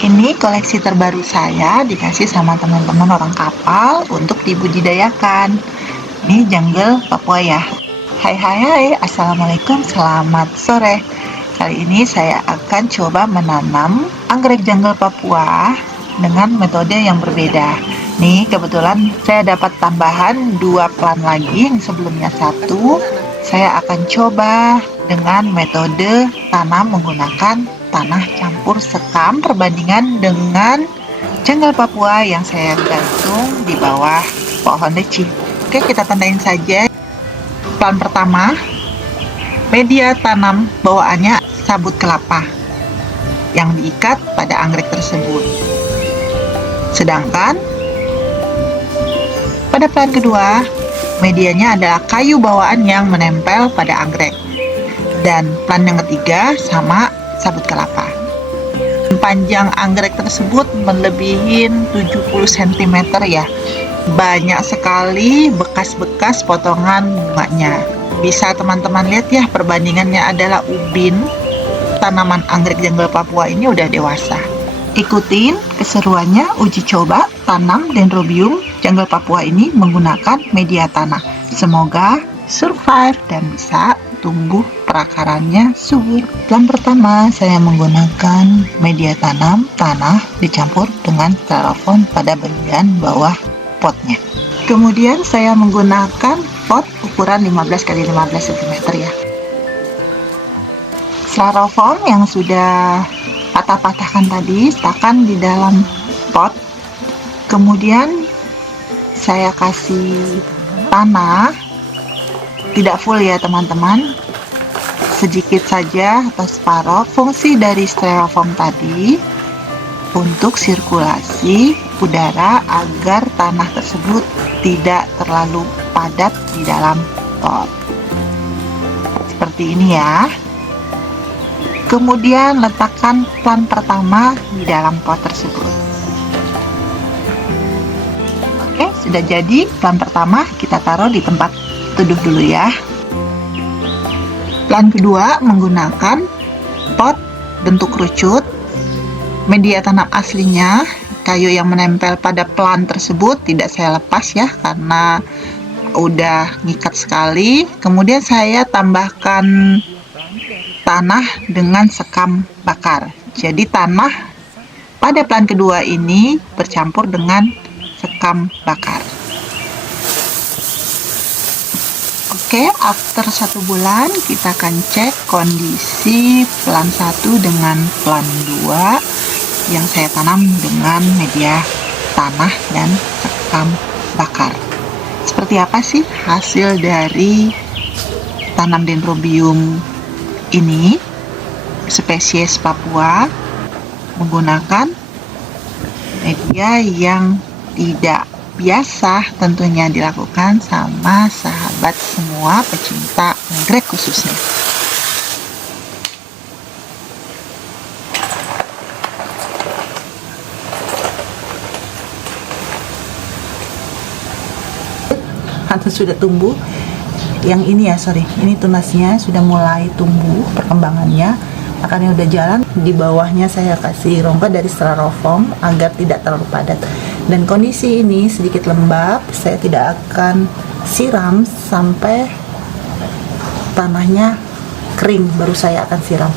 Ini koleksi terbaru saya dikasih sama teman-teman orang kapal untuk dibudidayakan. Ini jungle Papua ya. Hai hai hai, Assalamualaikum, selamat sore. Kali ini saya akan coba menanam anggrek jungle Papua dengan metode yang berbeda. Nih kebetulan saya dapat tambahan 2 plant lagi, yang sebelumnya 1. Saya akan coba dengan metode tanam menggunakan tanah campur sekam perbandingan dengan jungle Papua yang saya gantung di bawah pohon leci. Oke, kita tandain saja. Plan pertama, media tanam bawaannya sabut kelapa yang diikat pada anggrek tersebut. Sedangkan pada plan kedua, medianya adalah kayu bawaan yang menempel pada anggrek. Dan plan yang ketiga sama sabut kelapa. Panjang anggrek tersebut melebihi 70 cm ya. Banyak sekali bekas-bekas potongan bunganya. Bisa teman-teman lihat ya, perbandingannya adalah ubin. Tanaman anggrek jungle Papua ini udah dewasa. Ikutin keseruannya uji coba tanam Dendrobium jungle Papua ini menggunakan media tanah. Semoga survive dan bisa tumbuh perakarannya subur. Plan pertama, saya menggunakan media tanam tanah dicampur dengan styrofoam pada bagian bawah potnya. Kemudian saya menggunakan pot ukuran 15 x 15 cm ya. Styrofoam yang sudah patah-patahkan tadi letakkan di dalam pot. Kemudian saya kasih tanah, tidak full ya teman-teman, sedikit saja atau separuh. Fungsi dari styrofoam tadi untuk sirkulasi udara agar tanah tersebut tidak terlalu padat di dalam pot. Seperti ini ya. Kemudian letakkan plant pertama di dalam pot tersebut. Oke, sudah jadi plant pertama, kita taruh di tempat teduh dulu ya. Plant kedua menggunakan pot bentuk kerucut. Media tanam aslinya, kayu yang menempel pada plant tersebut tidak saya lepas ya, karena udah ngikat sekali. Kemudian saya tambahkan tanah dengan sekam bakar. Jadi tanah pada plant kedua ini bercampur dengan sekam bakar. Oke, after 1 bulan kita akan cek kondisi plant 1 dengan plant 2 yang saya tanam dengan media tanah dan sekam bakar. Seperti apa sih hasil dari tanam Dendrobium ini, spesies Papua, menggunakan media yang tidak biasa tentunya dilakukan sama sahabat semua pecinta anggrek khususnya. Atau sudah tumbuh. Yang ini ya, ini tunasnya sudah mulai tumbuh perkembangannya, akarnya udah jalan. Di bawahnya saya kasih rongga dari styrofoam agar tidak terlalu padat. Dan kondisi ini sedikit lembab, saya tidak akan siram sampai tanahnya kering, baru saya akan siram.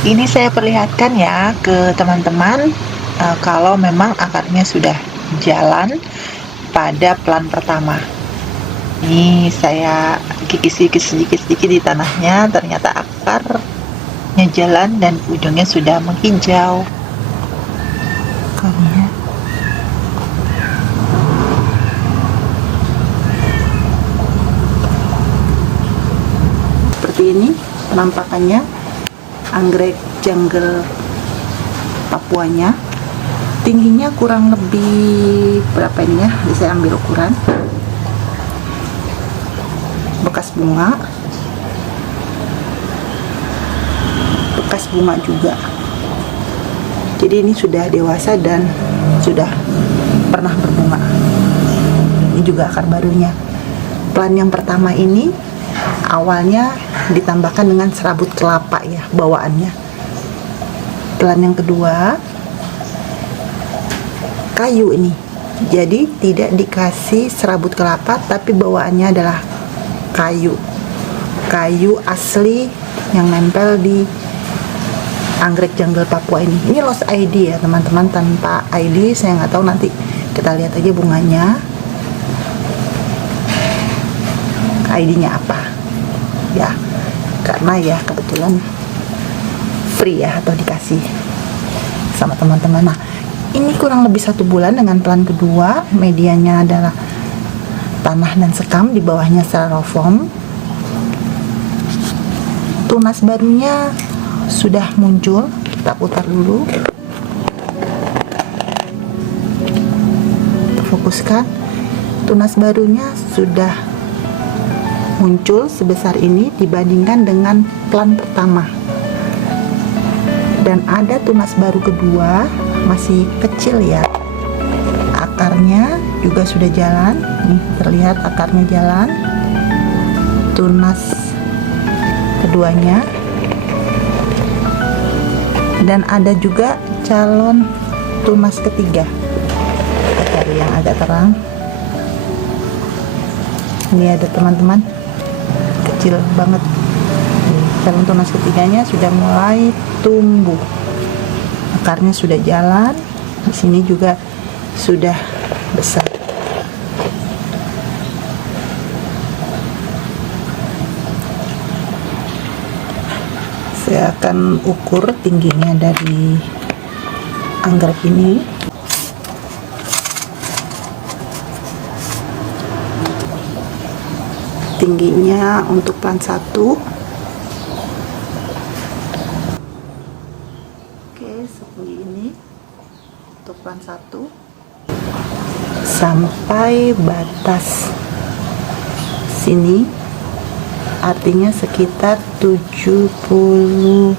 Ini saya perlihatkan ya ke teman-teman kalau memang akarnya sudah jalan pada plant pertama. Ini saya kikis sedikit-sedikit di tanahnya, ternyata akarnya jalan dan ujungnya sudah menghijau. Akarnya. Seperti ini penampakannya anggrek jungle Papuanya. Tingginya kurang lebih berapa ini ya, saya ambil ukuran. Bekas bunga juga. Jadi Jadi ini sudah dewasa dan sudah pernah berbunga. Ini juga akar barunya. Plant yang pertama ini awalnya ditambahkan dengan serabut kelapa ya bawaannya. Plant yang kedua kayu ini. Jadi tidak dikasih serabut kelapa, tapi bawaannya adalah kayu asli yang nempel di anggrek jungle Papua ini. Ini lost ID ya teman-teman, tanpa ID saya nggak tahu, nanti kita lihat aja bunganya ID-nya apa ya, karena ya kebetulan free ya atau dikasih sama teman-teman. Nah ini kurang lebih 1 bulan dengan plant kedua. Medianya adalah tanah dan sekam, di bawahnya styrofoam. Tunas barunya sudah muncul, kita putar dulu, kita fokuskan. Tunas barunya sudah muncul sebesar ini dibandingkan dengan plant pertama, dan ada tunas baru kedua, masih kecil ya. Akarnya juga sudah jalan, nih terlihat akarnya jalan. Tunas keduanya, dan ada juga calon tunas ketiga. Kita cari yang agak terang. Ini ada teman-teman, kecil banget. Calon tunas ketiganya sudah mulai tumbuh, akarnya sudah jalan, di sini juga sudah besar. Saya akan ukur tingginya dari anggrek ini. Tingginya untuk plant 1, setinggi ini untuk plant 1 sampai batas sini, artinya sekitar 78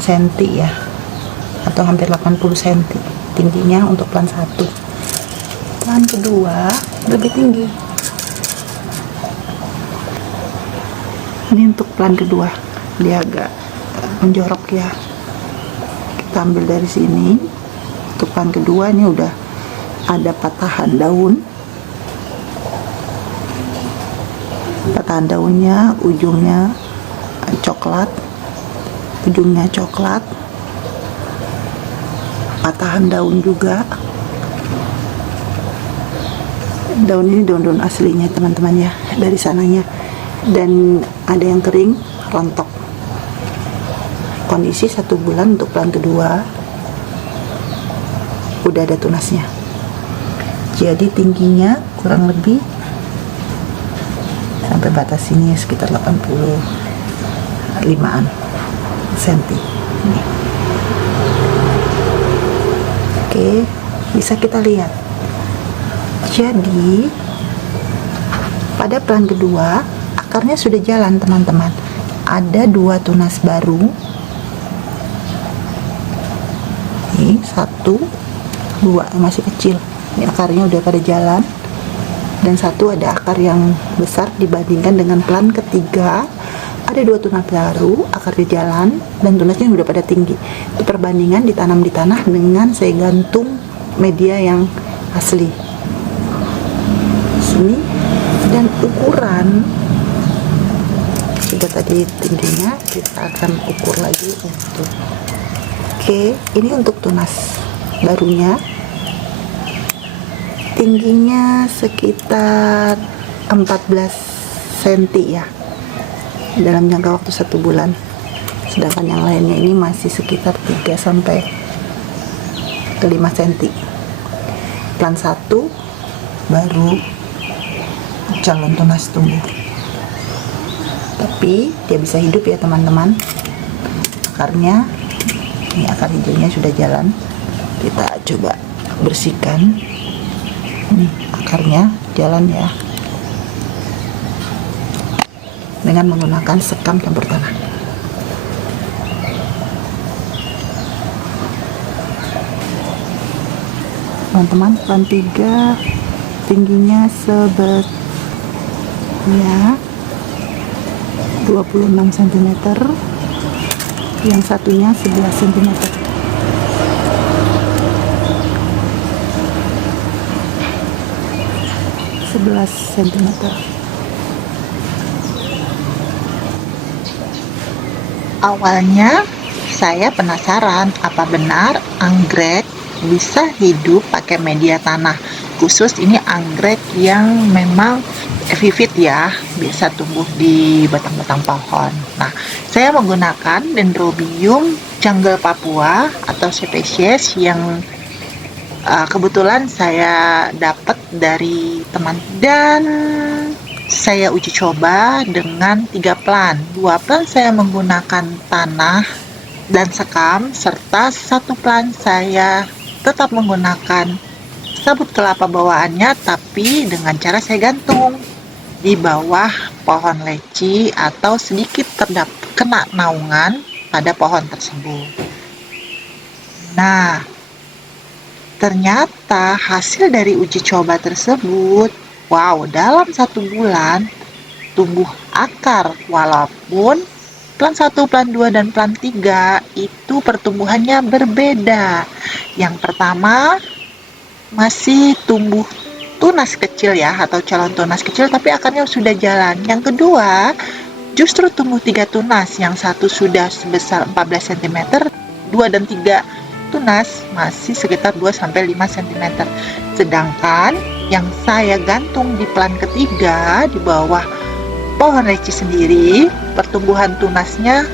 cm ya, atau hampir 80 cm tingginya untuk plant 1. Plant kedua lebih tinggi. Ini untuk plant kedua, dia agak menjorok ya. Kita ambil dari sini. Untuk plant kedua ini udah ada patahan daun. Patahan daunnya ujungnya coklat, patahan daun juga. Daun ini daun-daun aslinya teman-teman ya, dari sananya, dan ada yang kering rontok. Kondisi 1 bulan untuk plant kedua, udah ada tunasnya. Jadi tingginya kurang lebih sampai batas sini sekitar 85-an cm. Oke, bisa kita lihat. Jadi pada plant kedua akarnya sudah jalan teman-teman. Ada 2 tunas baru. Ini 1, 2 yang masih kecil. Ini akarnya udah pada jalan. Dan 1 ada akar yang besar dibandingkan dengan plant ketiga. Ada 2 tunas baru, akarnya jalan, dan tunasnya udah pada tinggi. Itu perbandingan ditanam di tanah dengan saya gantung media yang asli. Sini, dan ukuran sudah tadi tingginya, kita akan ukur lagi untuk. Oke, ini untuk tunas barunya. Tingginya sekitar 14 cm ya, dalam jangka waktu 1 bulan. Sedangkan yang lainnya ini masih sekitar 3 sampai 5 cm. Plant 1 baru calon tunas tumbuh, tapi dia bisa hidup ya teman-teman. Akarnya, ini akar hijaunya sudah jalan. Kita coba bersihkan. Ini akarnya jalan ya, dengan menggunakan sekam campur tanah. teman-teman. Plant 3 tingginya sebetulnya 26 cm, yang satunya 11 cm. Awalnya saya penasaran apa benar anggrek bisa hidup pakai media tanah. Khusus ini anggrek yang memang epifit ya, biasa tumbuh di batang-batang pohon. Nah, saya menggunakan Dendrobium jungle Papua atau spesies yang kebetulan saya dapat dari teman, dan saya uji coba dengan 3 plant. 2 plant saya menggunakan tanah dan sekam, serta 1 plant saya tetap menggunakan sabut kelapa bawaannya, tapi dengan cara saya gantung di bawah pohon leci atau sedikit kena naungan pada pohon tersebut. Nah, ternyata hasil dari uji coba tersebut, wow, dalam 1 bulan tumbuh akar, walaupun plant 1, plant 2, dan plant 3 itu pertumbuhannya berbeda. Yang pertama masih tumbuh tunas kecil ya, atau calon tunas kecil, tapi akarnya sudah jalan. Yang kedua justru tumbuh 3 tunas, yang satu sudah sebesar 14 cm, 2 dan 3 tunas masih sekitar 2-5 cm. Sedangkan yang saya gantung di plant ketiga di bawah pohon leci sendiri, pertumbuhan tunasnya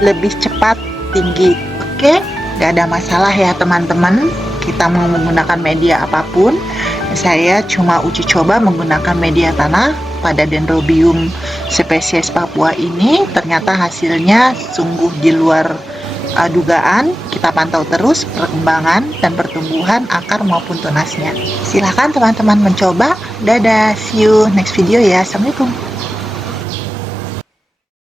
lebih cepat tinggi. Oke, gak ada masalah ya teman-teman, kita mau menggunakan media apapun. Saya cuma uji coba menggunakan media tanah pada Dendrobium spesies Papua ini. Ternyata hasilnya sungguh di luar dugaan. Kita pantau terus perkembangan dan pertumbuhan akar maupun tunasnya. Silahkan teman-teman mencoba. Dadah, see you next video ya. Assalamualaikum.